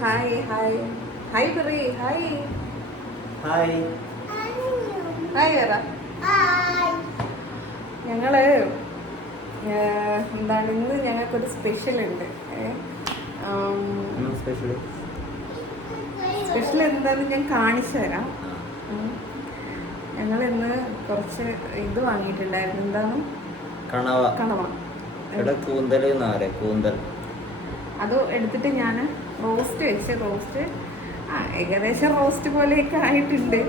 Hi hi hi പറയ് hi hi hi പറ ഞങ്ങൾ എന്താണ് ഇന്ന് ഞങ്ങൾക്കൊരു സ്പെഷ്യൽ ഉണ്ട് സ്പെഷ്യൽ സ്പെഷ്യൽ എന്താണെന്ന് ഞാൻ കാണിച്ചു തരാം. ഞങ്ങൾ ഇന്ന് കുറച്ച് ഇത് വാങ്ങിയിട്ടുണ്ടായിരുന്നു. എന്താണ് കണവ. കണവ. കൂന്തൽ. അത് എടുത്തിട്ട് ഞാൻ റോസ്റ്റ് വെച്ച് റോസ്റ്റ്. ആ ഏകദേശം റോസ്റ്റ് പോലെയൊക്കെ ആയിട്ടുണ്ട്.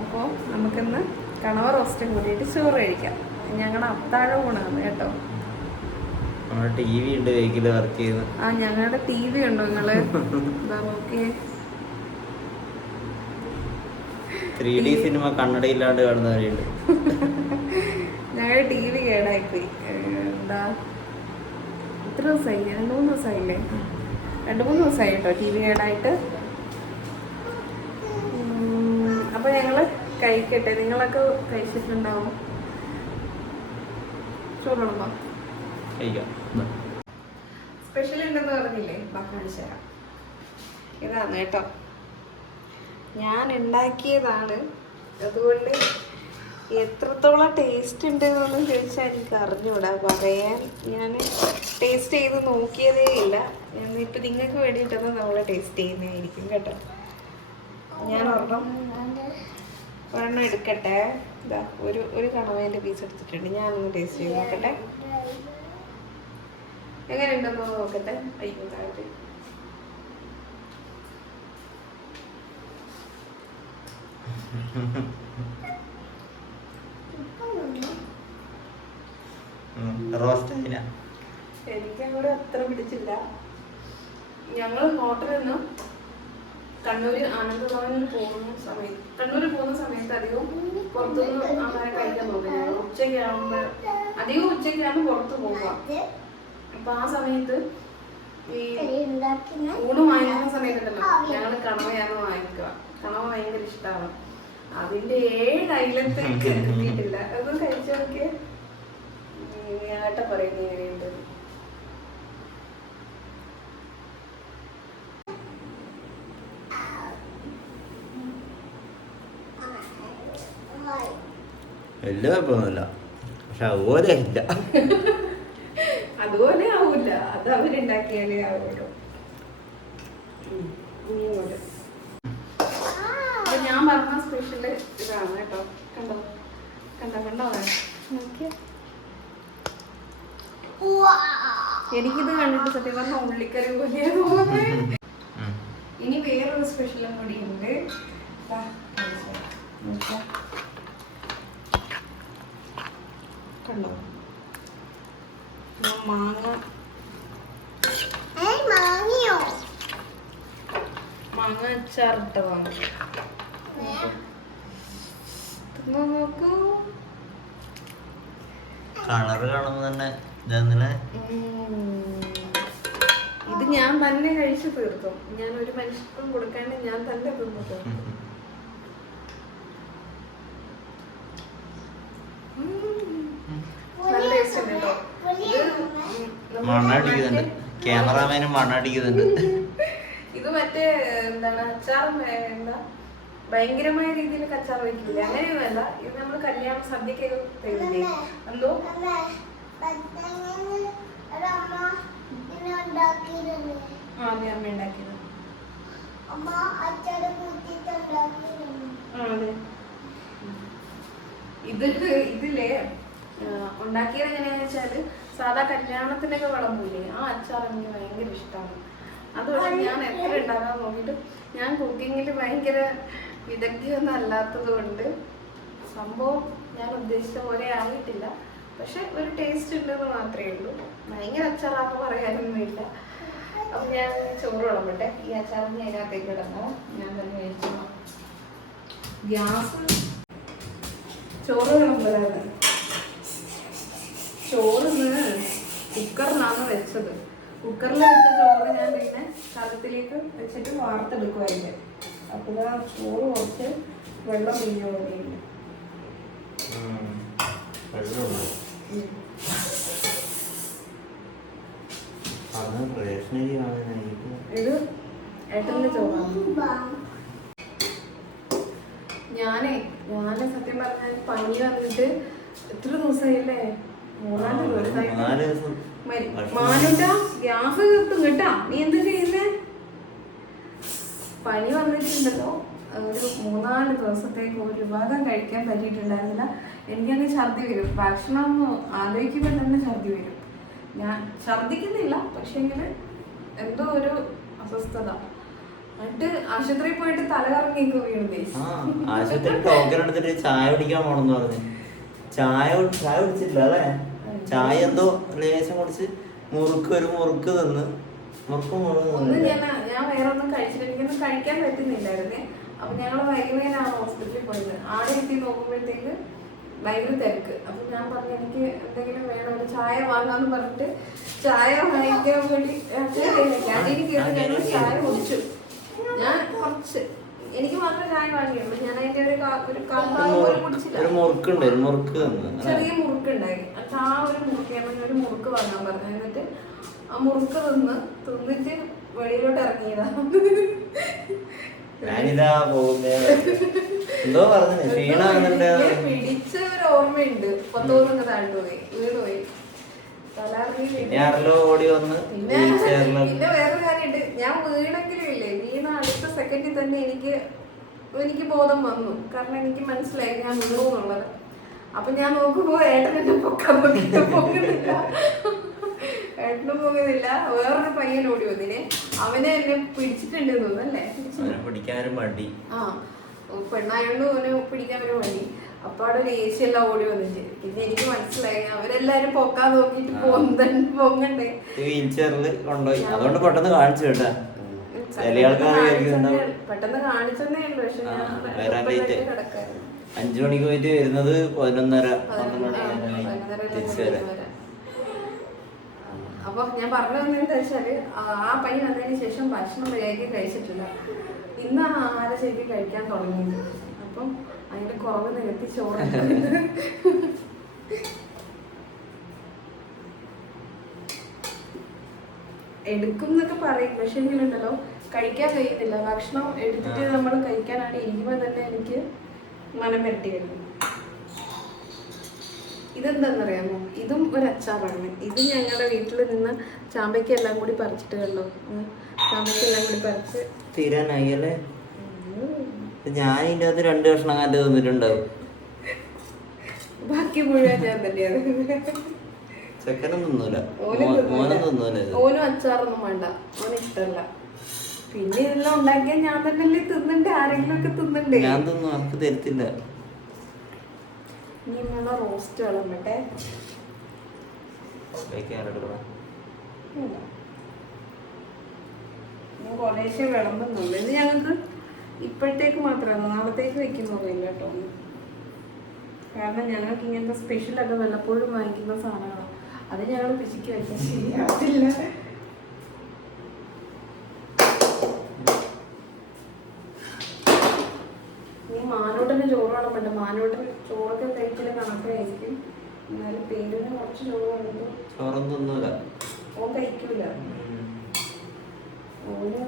അപ്പോൾ നമുക്കിന്ന് കണവ റോസ്റ്റും കൂടിയിട്ട് ചോറ് കഴിക്കാം. ഞങ്ങളുടെ അത്താഴ ഊണാണ് കേട്ടോ. ടി വി ഉണ്ട് വർക്ക് ചെയ്യുന്നത് ആ ഞങ്ങളുടെ ടി വി ഉണ്ടോ നിങ്ങൾ? ത്രീ ഡി സിനിമ കണ്ണടയില്ലാണ്ട് കാണുന്നവരുണ്ട് ഞങ്ങളുടെ ടി വി കേടായിപ്പോയി. എന്താ? എത്ര ദിവസമായി രണ്ട് മൂന്ന് ദിവസമായില്ലേ രണ്ട് മൂന്ന് ദിവസമായി കേട്ടോ ടി വി കേടായിട്ട്. അപ്പോൾ അപ്പൊ ഞങ്ങൾ കഴിക്കട്ടെ. നിങ്ങളൊക്കെ കഴിച്ചിട്ടുണ്ടാവും. ചോറുണ്ടോ സ്പെഷ്യൽ ഉണ്ടെന്ന് പറഞ്ഞില്ലേ? കാണിച്ചു തരാം. ഇതാണ് കേട്ടോ. ഞാൻ ഉണ്ടാക്കിയതാണ്. അതുകൊണ്ട് എത്രത്തോളം ടേസ്റ്റ് ഉണ്ട് എന്നൊന്നും ചോദിച്ചാൽ എനിക്ക് അറിഞ്ഞൂടാ. പറയാൻ ഞാൻ ടേസ്റ്റ് ചെയ്ത് നോക്കിയതേ ഇല്ല. ഇപ്പം നിങ്ങൾക്ക് വേണ്ടിയിട്ടൊന്നും നമ്മൾ ടേസ്റ്റ് ചെയ്യുന്നതായിരിക്കും കേട്ടോ. ഞാൻ ഒരെണ്ണം ഒരെണ്ണം എടുക്കട്ടെ. ഇതാ ഒരു ഒരു കണവേന്റെ പീസ് എടുത്തിട്ടുണ്ട്. ഞാനൊന്ന് ടേസ്റ്റ് ചെയ്ത് നോക്കട്ടെ. എങ്ങനെയുണ്ടെന്ന് നോക്കട്ടെ. അയ്യോ താഴത്തെ റോസ്റ്റ് അതിന എനിക്ക് അങ്ങോട്ട് അത്ര പിടിച്ചില്ല. ഞങ്ങൾ ഹോട്ടലിൽ നിന്ന് കണ്ണൂര് ആനന്ദഭവനിൽ പോകുന്ന സമയത്ത് കണ്ണൂര് പോകുന്ന സമയത്ത് അധികം പുറത്തുനിന്ന് ആഹാരം കഴിക്കാൻ ഞങ്ങൾ ഉച്ചയ്ക്കാകുമ്പോൾ അധികം ഉച്ചയ്ക്കാണ് പുറത്ത് പോവുക. അപ്പൊ ആ സമയത്ത് ഈ ഊണ് വാങ്ങിക്കുന്ന സമയത്തുണ്ടല്ലോ ഞങ്ങൾ കണവയാണ് വാങ്ങിക്കുക. കണവ ഭയങ്കര ഇഷ്ടമാണ് അതിന്റെ ഏഴ് അയലത്ത് കിട്ടിയിട്ടില്ല. അത് കഴിച്ചു നോക്കിയേ. ഞാട്ട പറയുന്നത് ഇങ്ങനെയുണ്ട് വലിയ കുഴപ്പമൊന്നുമില്ല. പക്ഷെ അതുപോലെ ഇല്ല. അതുപോലെ ആവൂല. അത് അവരുണ്ടാക്കിയാലേ ആവുള്ളൂ. ഞാൻ പറഞ്ഞ സ്പെഷ്യൽ ഇതാണ് കേട്ടോ. കണ്ടോ? കണ്ടോ? കണ്ടോ? നോക്കിയേ. എനിക്കിത് കണ്ടിട്ട് സത്യം പറഞ്ഞ ഉള്ളിക്കറി പോലെ തോന്നുന്നത് ഇനി വേറൊരു സ്പെഷ്യലും കൂടി ഉണ്ട്. കണ്ടോ? മാങ്ങ. മാങ്ങ അച്ചാറിട്ടതാണ് തിന്ന് നോക്കൂ. കളറ് കാണുമ്പോ തന്നെ. ഇത് ഞാൻ തന്നെ കഴിച്ചു തീർക്കും. ഞാൻ ഒരു മനുഷ്യർക്കും കൊടുക്കാണ്ട് ഞാൻ തന്നെ തിന്നു തീർക്കും. മണ്ണടിക്കുന്നുണ്ട് ക്യാമറാമാനും മണ്ണടിക്കുന്നുണ്ട് ഇത് മറ്റേ എന്താണ് അച്ചാർ എന്താ? ഭയങ്കരമായ രീതിയിൽ കച്ചാർ വെക്കില്ല? അങ്ങനെയൊന്നുമല്ല ഇത് നമ്മൾ കല്യാണ സദ്യക്കൊക്കെ എന്തോ? അമ്മ ഉണ്ടാക്കിയത്. ഇത് ഇതില്ലേ? ആ, ഉണ്ടാക്കിയത് എങ്ങനെയാന്ന് വെച്ചാൽ സാധാ കല്യാണത്തിനൊക്കെ വിളമ്പൂലേ ആ അച്ചാർ എനിക്ക് ഭയങ്കര ഇഷ്ടമാണ് അതുകൊണ്ട് ഞാൻ എത്ര ഉണ്ടാക്കാൻ നോക്കിയിട്ട് ഞാൻ കുക്കിങ്ങിൽ ഭയങ്കര വിദഗ്ധയൊന്നും അല്ലാത്തത് കൊണ്ട് സംഭവം ഞാൻ ഉദ്ദേശിച്ച പോലെ ആയിട്ടില്ല. പക്ഷെ ഒരു ടേസ്റ്റ് ഉണ്ടെന്ന് മാത്രമേ ഉള്ളൂ. ഭയങ്കര അച്ചാറാന്ന് പറയാനൊന്നുമില്ല. അപ്പൊ ഞാൻ ചോറ് വിളമ്പട്ടെ. ഈ അച്ചാറിന് അതിനകത്തേക്ക് ഇടണോ? ഞാൻ തന്നെ മേടിച്ചു ഗ്യാസ്? ചോറ് വിളമ്പലാണ്. ചോറിന്ന് കുക്കറിലാണ് വെച്ചത്. കുക്കറിൽ വെച്ച ചോറ് ഞാൻ പിന്നെ കലത്തിലേക്ക് വെച്ചിട്ട് വാർത്തെടുക്കുമായിരുന്നു അപ്പോൾ ആ ചോറ് കുറച്ച് വെള്ളം പിഴിഞ്ഞ പോലെയുണ്ട് ഇത് ഏട്ടന്റെ ചോറാണ്. ഞാനേ ഞാൻ സത്യം പറഞ്ഞാൽ പനി വന്നിട്ട് എത്ര ദിവസമായില്ലേ മൂന്നാൽ ദിവസമായി നാല് ദിവസം. മരി- മാനുട്ട ഗ്യാസ് കിട്ടും കേട്ടാ. നീ എന്താ ചെയ്യുന്നേ? പനി വന്നിട്ടുണ്ടല്ലോ. ഒരു മൂന്നാൽ ദിവസത്തേക്ക് ഒരു വിഭാഗം കഴിക്കാൻ പറ്റിയിട്ടുണ്ടായിരുന്നില്ല. എനിക്കങ്ങ് ഛർദി വരും. ഭക്ഷണം ഒന്ന് ആലോചിക്കുമ്പോൾ തന്നെ ഛർദി വരും. ഞാൻ ഛർദിക്കുന്നില്ല പക്ഷേങ്കിൽ എന്തോ ഒരു അസ്വസ്ഥത. എന്നിട്ട് ആശുപത്രിയിൽ പോയിട്ട് തല കറങ്ങിയൊക്കെ വീണു. ആ ആശുപത്രി ടോക്കൺ എടുത്തിട്ട് ചായ കുടിക്കാൻ പോണെന്ന് പറഞ്ഞു. ചായ കുടി- ചായ കുടിച്ചില്ല അല്ലേ? ചായ എന്തോ ലേശം കുടിച്ച് മുറുക്ക് ഒരു മുറുക്ക് തന്ന്. മുറുക്ക് മുറുക്ക് ഞാൻ ഞാൻ വേറെ ഒന്നും കഴിച്ചില്ല. എനിക്കൊന്നും കഴിക്കാൻ പറ്റുന്നില്ലായിരുന്നേ. അപ്പൊ ഞങ്ങൾ വൈകുന്നേരമാണ് ഹോസ്പിറ്റലിൽ പോയത്. ആടെ എത്തി നോക്കുമ്പോഴത്തേക്ക് ഭയങ്കര തിരക്ക്. അപ്പൊ ഞാൻ പറഞ്ഞു എനിക്ക് എന്തെങ്കിലും വേണം ഒരു ചായ വാങ്ങാന്ന് പറഞ്ഞിട്ട് ചായ വാങ്ങിക്കാൻ വേണ്ടി ക്യാന്റീനിൽ കയറി ഞങ്ങൾ ചായ കുടിച്ചു. ഞാൻ കുറച്ച് എനിക്ക് മാത്രം ചായ വാങ്ങിയുള്ളൂ. ഞാൻ അതിന്റെ ഒരു ഒരു പോലും കുടിച്ചില്ല. ചെറിയ മുറുക്കുണ്ടായി. എന്നിട്ട് ആ ഒരു മുറുക്ക് ഞാൻ ഒരു മുറുക്ക് വാങ്ങാൻ പറഞ്ഞു. എന്നിട്ട് ആ മുറുക്ക് തിന്ന് തിന്നിട്ട് വെളിയിലോട്ട് ഇറങ്ങിയതാ. ഞാനിതാ പോകുന്നേ. എന്തോ പറഞ്ഞു ക്ഷീണം വന്നിട്ട് പിടിച്ച ഒരു ഓർമ്മയുണ്ട് പത്തോന്നൊക്കെ താഴ്ന്നു പോയി. വീട് പോയി. പിന്നെ ആരല്ലോ ഓടി വന്ന് പിന്നെ പിന്നെ വേറൊരു കാര്യമുണ്ട്. ഞാൻ വീണെങ്കിലും ഇല്ലേ വീണ അടുത്ത സെക്കൻഡിൽ തന്നെ എനിക്ക് എനിക്ക് ബോധം വന്നു. കാരണം എനിക്ക് മനസ്സിലായി ഞാൻ വീണു എന്നുള്ളത്. അപ്പൊ ഞാൻ നോക്കുമ്പോ ഏട്ടൻ എന്നെ പൊക്കാൻ നോക്കിയിട്ട് പൊങ്ങുന്നില്ല. ഏട്ടനും പോകുന്നില്ല. വേറൊരു പയ്യൻ ഓടി വന്നിനെ അവനെ എന്നെ പിടിച്ചിട്ടുണ്ട് തോന്നുന്നു അല്ലേ? അവനെ പിടിക്കാനൊരു മടി. ആ. പെണ്ണായോണ്ട് അവന് പിടിക്കാൻ ഒരു മടി. അപ്പൊ അവിടെ ഒരു ഏസി എല്ലാം ഓടി വന്നിട്ട്. പിന്നെ എനിക്ക് മനസ്സിലായി അവരെല്ലാരും പൊക്കാൻ നോക്കിട്ട് പൊന്തൻ പൊങ്ങണ്ടേ? വീൽ ചെയറിൽ കൊണ്ടുപോയി. അതുകൊണ്ട് പെട്ടെന്ന് കാണിച്ചു കേട്ടാ. പെട്ടെന്ന് കാണിച്ചെന്നേ ഉള്ളു. പക്ഷെ ഞാൻ അഞ്ചു മണിക്ക് പോയിട്ട് വരുന്നത് പതിനൊന്നര പന്ത്രണ്ട് മണി തിരിച്ചു വരെ. വരാം വരാം. അപ്പൊ ഞാൻ പറഞ്ഞു വന്നതെന്ന് വെച്ചാൽ ആ പയ്യൻ വന്നതിന് ശേഷം ഭക്ഷണം മര്യാദയ്ക്ക് കഴിച്ചിട്ടില്ല. ഇന്ന് ആരെ ശരിക്കും കഴിക്കാൻ തുടങ്ങിയത് അപ്പം അതിന്റെ കുറവ് നികത്തി ചോറ് എടുക്കും എന്നൊക്കെ പറയും പക്ഷെ എങ്കിലുണ്ടല്ലോ കഴിക്കാൻ കഴിയുന്നില്ല. ഭക്ഷണം എടുത്തിട്ട് നമ്മൾ കഴിക്കാനാണ് ഇരിക്കുമ്പോൾ തന്നെ എനിക്ക് മനം വരട്ടി വരുന്നു ഇതെന്താണെന്നറിയാമോ ഇതും ഒരു അച്ചാറാണ് ഇത് ഞങ്ങളുടെ വീട്ടിൽ നിന്ന് ചാമ്പയ്ക്ക എല്ലാം കൂടി പറിച്ചിട്ട് കണ്ടോ? ചാമ്പയ്ക്ക് എല്ലാം കൂടി പറിച്ച്. തീരാനായി അല്ലേ? ഞാൻ ഇതിന്റെ അകത്ത് രണ്ട് കഷ്ണം കാറ്റ് തന്നിട്ടുണ്ടാവും. ബാക്കി മുഴുവൻ ഞാൻ തന്നെയാണ്. ചെക്കനും തിന്നൂല. ഓനും മോ- തിന്നൂല. മോനും തിന്നൂല ഓനും അച്ചാറൊന്നും വേണ്ട. ഓന് ഇഷ്ടമല്ല പിന്നെ ഇതെല്ലാം ഉണ്ടാക്കിയാൽ ഞാൻ തന്നെയല്ലേ തിന്നണ്ടേ? ആരെങ്കിലും ഒക്കെ തിന്നണ്ടേ? ഞാൻ തിന്നു നമുക്ക് തരത്തില്ല. ഇനി റോസ്റ്റ് വിളമ്പട്ടെ. ഞാൻ കുറേശ്ശെ വിളമ്പുന്നുള്ളൂ. ഇത് ഞങ്ങൾക്ക് ഇപ്പോഴത്തേക്ക് മാത്രമാണ്. നാളത്തേക്ക് വെക്കുന്നൊന്നുമില്ല കേട്ടോ. കാരണം ഞങ്ങൾക്ക് ഇങ്ങനത്തെ സ്പെഷ്യലൊക്കെ വല്ലപ്പോഴും വാങ്ങിക്കുന്ന സാധനങ്ങളാണ് അത് ഞങ്ങൾ പിശിക്ക് വെച്ചാൽ ശരിയാവില്ല നീ മാനോട്ടന് ചോറ് കാണുമ്പോൾ മാനോട്ട് ചോറൊക്കെ കഴിക്കൽ കണക്കായിരിക്കും. എന്നാലും പേരിന് കുറച്ച് ചോറ് വേണ്ടത് ചോറൊന്നും തിന്നൂല ഓൻ കഴിക്കൂല. ഓന്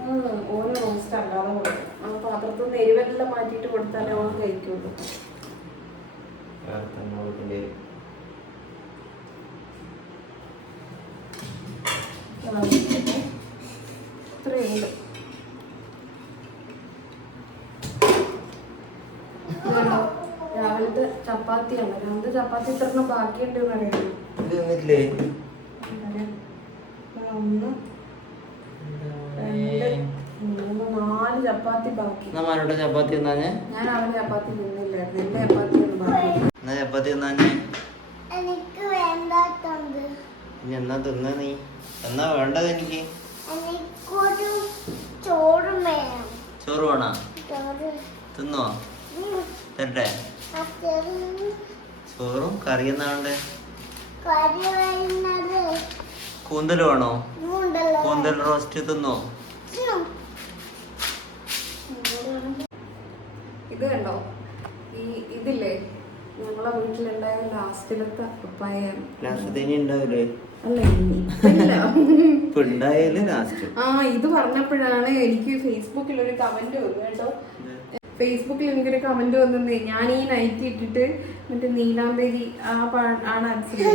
ഓന് റോസ്റ്റ് അല്ലാതെ കൊടുക്കും. ആ പാത്രത്തിൽ നിന്ന് എരിവെല്ലാം മാറ്റിയിട്ട് കൊടുത്താലേ ഓൻ കഴിക്കുള്ളൂ. തന്നെ കൊടുക്കേണ്ടി വരും. ഇത്രയുണ്ട് ഇതുകണ്ടോ? രാവിലത്തെ ചപ്പാത്തിയാണ് ചപ്പാത്തി ഇത്ര ബാക്കിയുണ്ട് ഒന്ന് നാല് ചപ്പാത്തി ബാക്കി. ചപ്പാത്തി തിന്നാഞ്ഞേ? ഞാൻ അവന് ചപ്പാത്തി തിന്നില്ലായിരുന്നു. എന്റെ ചപ്പാത്തി ഒന്നും ബാക്കി. എന്നാ ചപ്പാത്തി തിന്നാഞ്ഞേ? എനിക്ക് വേണ്ടാത്തത് ഇനി എന്നാ തിന്ന നീ? എന്നാ വേണ്ടത് എനിക്ക്? എനിക്കൊരു ചോറ് വേണം. ചോറ് വേണോ? ചോറ്. തിന്നോ? തരട്ടെ? ചോറും കറി എന്നാ വേണ്ടേ കറി കൂന്തൽ വേണോ. കൂന്തൽ റോസ്റ്റ് തിന്നോ. ഇത് കണ്ടോ? ഈ ഇതില്ലേ? ഞങ്ങളെ വീട്ടിലുണ്ടായ ലാസ്റ്റിലത്തെ പപ്പായാണ് ആ ഇത് പറഞ്ഞപ്പോഴാണ് എനിക്ക് ഫേസ്ബുക്കിൽ ഒരു കമന്റ് വന്നു കേട്ടോ. ഫേസ്ബുക്കിൽ എനിക്കൊരു കമന്റ് വന്നേ ഞാൻ ഈ നൈറ്റ് ഇട്ടിട്ട് മറ്റേ നീലാംബേരി ആ പാ- ആ ഡാൻസ്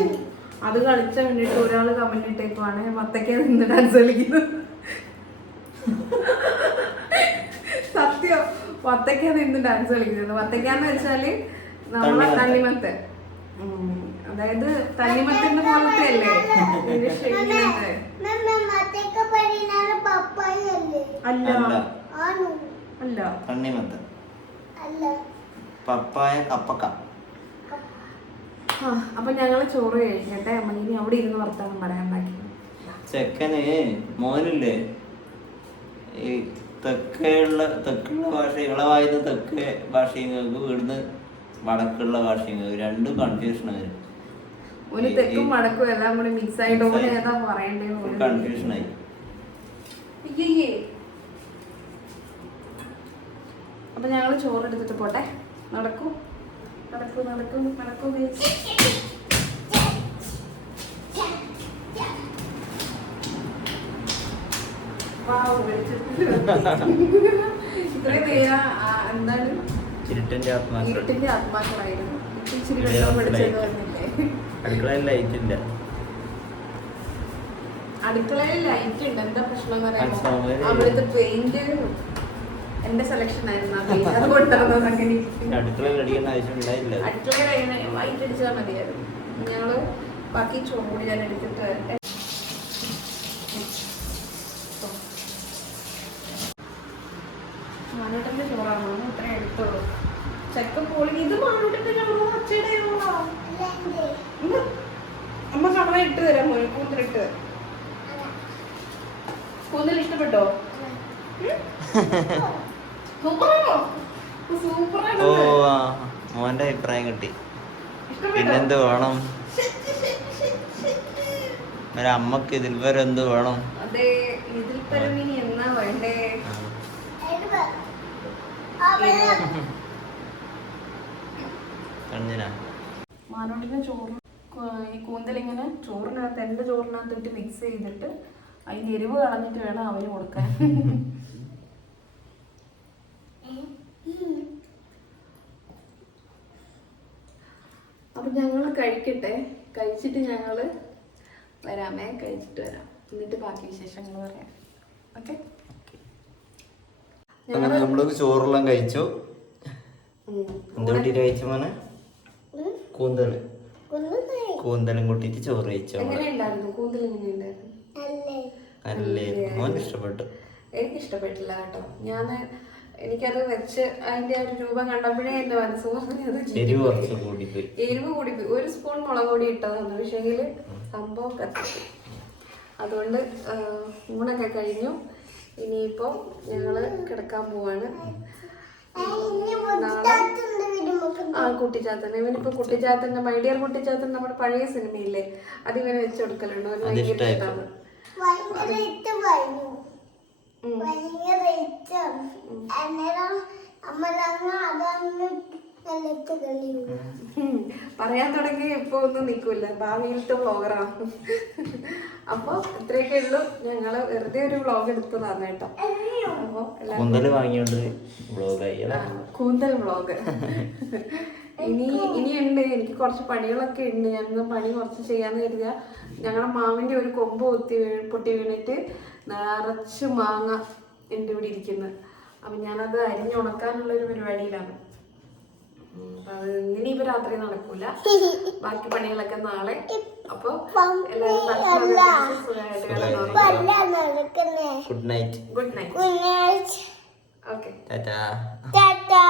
അത് കളിച്ച വേണ്ടിട്ട് ഒരാൾ കമന്റ് ഇട്ടേക്കുവാണ്. മത്തക്ക നിന്ന് ഡാൻസ് കളിക്കുന്നത്. സത്യം. വത്തക്ക നിന്ന് ഡാൻസ് കളിക്കുന്നത്. വത്തക്ക എന്ന് വെച്ചാൽ നമ്മളെ തണ്ണിമത്ത്. അതായത് തണ്ണിമത്തിന്റെ പോലത്തെ അല്ലേ? അല്ല. അല്ലേ. അല്ല ആണു അല്ല തണ്ണിമത്ത അല്ല പപ്പായ കപ്പക്ക. അപ്പൊ ഞങ്ങൾ ചോറ് കഴിക്കട്ടെ. ഇനി അവിടെ ഇരുന്ന് വർത്താനം പറയാൻ ബാക്കി ചെക്കന് മോനില്ലേ? ഈ തെക്കുള്ള തെക്കുള്ള ഭാഷ ഇള വായുന്ന തെക്കേ ഭാഷയും കേൾക്കും ഇവിടുന്ന് വടക്കുള്ള ഭാഷയും കേൾക്കും രണ്ടും കൺഫ്യൂഷൻ ആയി. ഒരു തെക്കും വടക്കും എല്ലാം കൂടി മിക്സ് ആയിട്ട് ഓരോ ഏതാ പറയണ്ടേ കൺഫ്യൂഷൻ ആയി അയ്യയ്യേ. അപ്പൊ ഞങ്ങൾ ചോറ് എടുത്തിട്ട് പോട്ടെ. നടക്കൂ. നടക്കൂ നടക്കൂ നടക്കൂ ഇത്രയും എന്താണ്? ഇരുട്ടിന്റെ ആത്മാക്കളായിരുന്നു. ഇച്ചിരി വെള്ളം അടുക്കളയിൽ ലൈറ്റ് ഇല്ല. അടുക്കളയിൽ ലൈറ്റ് ഉണ്ട്. എന്താ പ്രശ്നം എന്ന് പറയാമോ അവിടുത്തെ പെയിന്റ് എന്റെ സെലക്ഷൻ ആയിരുന്നു. അതുകൊണ്ടാണ് അങ്ങനെ. അടുക്കളയിൽ അടിക്കേണ്ട ആവശ്യം ഉണ്ടായില്ല അടുക്കളയിൽ അങ്ങനെ വൈറ്റ് അടിച്ചാൽ മതിയായിരുന്നു. ഞങ്ങൾ ബാക്കി ചോറ് കൂടി ഞാൻ എടുത്തിട്ട്. മാനൂട്ടന്റെ ചോറാണോ. ഇത്ര എടുത്തോളൂ ചെക്കൻ പോളി ഇത് മാനൂട്ടന്റെ ചോറോ? അച്ഛയുടെ ചോറോ? അമ്മ അമ്മ കവള ഇട്ട് തരാം. മോനെ കൂന്തലിട്ട് കൂന്തൽ ഇഷ്ടപ്പെട്ടോ? ഓ ആ. മോന്റെ അഭിപ്രായം കിട്ടി. പിന്നെന്ത് വേണം? ഒരു അമ്മയ്ക്ക് ഇതിൽ വരെ എന്ത് വേണം? മാനോട്ടിന്റെ ചോറ് ഈ കൂന്തലിങ്ങനെ ചോറിനകത്ത് എന്റെ ചോറിനകത്ത് ഇട്ട് മിക്സ് ചെയ്തിട്ട് അതിന്റെ എരിവ് കളഞ്ഞിട്ട് വേണം അവന് കൊടുക്കാൻ. ഞങ്ങൾ കഴിക്കട്ടെ. കഴിച്ചിട്ട് ഞങ്ങൾ വരാമേ. കഴിച്ചിട്ട് വരാം. എന്നിട്ട് ബാക്കി വിശേഷങ്ങൾ പറയാം. ഓക്കെ? അങ്ങനെ നമ്മൾ ചോറെല്ലാം കഴിച്ചു. എന്തുകൊണ്ടിട്ട് കഴിച്ച മോനെ? കൂന്തൽ. കൂന്തലും കൂട്ടിട്ട് ചോറ് കഴിച്ചു നമ്മൾ എങ്ങനെയുണ്ടായിരുന്നു? കൂന്തൽ എങ്ങനെയുണ്ടായിരുന്നു? നല്ല മോൻ ഇഷ്ടപ്പെട്ടു. എനിക്ക് ഇഷ്ടപ്പെട്ടില്ല കേട്ടോ. ഞാൻ എനിക്കത് വെച്ച് അതിന്റെ ആ ഒരു രൂപം കണ്ടപ്പോഴേ എന്റെ മനസ്സ് പറഞ്ഞത് എരിവ് കുറച്ച് കൂടിപ്പോയി. എരിവ് കൂടി പോയി. ഒരു സ്പൂൺ മുളക് പൊടി ഇട്ടതാണ്. പക്ഷേങ്കിൽ സംഭവം കത്തി അതുകൊണ്ട് ഊണൊക്കെ കഴിഞ്ഞു. ഇനിയിപ്പോൾ ഞങ്ങൾ കിടക്കാൻ പോവാണ്. ആ കുട്ടിച്ചാത്തൻ ഇവനിപ്പോ കുട്ടിച്ചാത്തന്റെ മൈഡിയർ കുട്ടിച്ചാത്തൻ നമ്മുടെ പഴയ സിനിമയില്ലേ? അത് ഇവനെ വെച്ച് കൊടുക്കലുണ്ട്. ഭയങ്കര. ഇഷ്ടമാണ്. ഭയങ്കര റേറ്റ് അന്നേരം അമ്മലങ്ങ അതൊന്ന് പറയാൻ തുടങ്ങി ഇപ്പൊ ഒന്നും നിൽക്കൂല ഭാവിയിലത്തെ വ്ളോഗറാണ് അപ്പൊ ഇത്രയൊക്കെ ഉള്ളു. ഞങ്ങൾ വെറുതെ ഒരു വ്ളോഗ് എടുത്തതാണ് കേട്ടോ. അപ്പൊ വാങ്ങിയോണ്ട് കൂന്തൽ വ്ളോഗ് ഇനി ഇനി ഇനിയുണ്ട് എനിക്ക് കുറച്ച് പണികളൊക്കെ ഉണ്ട്. ഞാൻ ഇന്ന് പണി കുറച്ച് ചെയ്യാന്ന് കരുതിയ ഞങ്ങളുടെ മാവിന്റെ ഒരു കൊമ്പ് പൊത്തി പൊട്ടി വീണിട്ട് നിറച്ച് മാങ്ങ എന്റെ ഇവിടെ ഇരിക്കുന്നത് അപ്പൊ ഞാനത് അരിഞ്ഞുണക്കാനുള്ള ഒരു പരിപാടിയിലാണ്. ഉം, അപ്പൊ അത് ഇനിയിപ്പോ രാത്രി നടക്കൂല. ബാക്കി പണികളൊക്കെ നാളെ. അപ്പൊ എല്ലാവരും good night good night okay tata tata